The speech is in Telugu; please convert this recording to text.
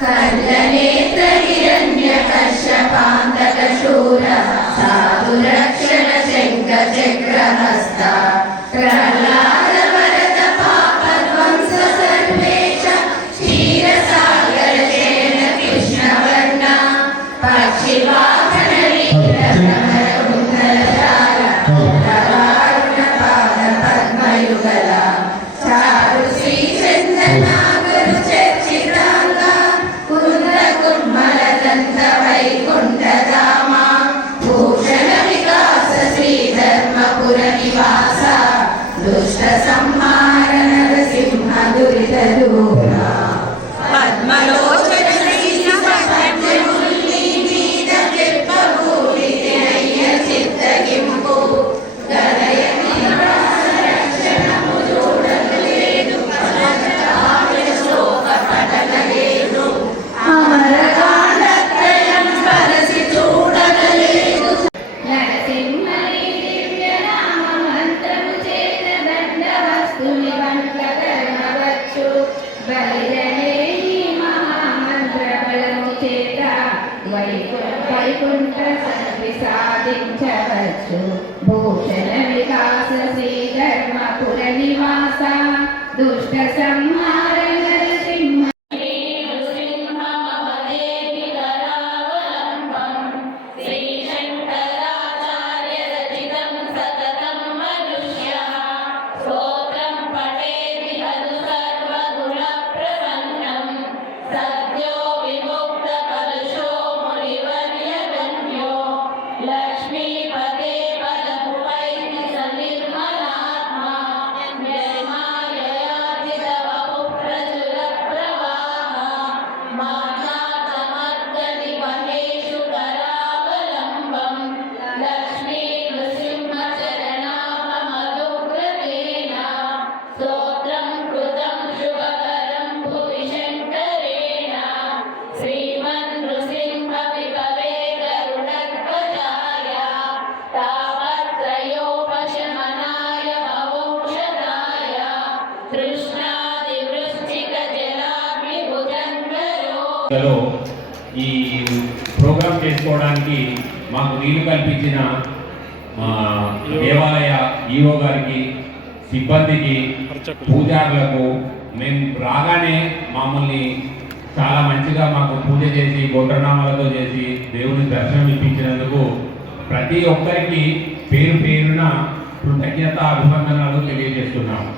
कल्लनेत्रहिरण्यकश्यपान्तकशूरः దుష్ట సంహార నరసింహ వైకుంఠ సన్వి సాధించవచ్చు భూషణ వికాస శ్రీ ధర్మపుర నివాస దుష్ట సంహార mãe. ఈ ప్రోగ్రామ్ చేసుకోవడానికి మాకు వీలు కల్పించిన మా దేవాలయ ఈఓ గారికి సిబ్బందికి పూజారులకు మేము రాగానే మమ్మల్ని చాలా మంచిగా మాకు పూజ చేసి గొడ్రనామాలతో చేసి దేవుని దర్శనం ఇప్పించినందుకు ప్రతి ఒక్కరికి పేరు పేరున కృతజ్ఞత అభివందనాలు తెలియజేస్తున్నాము.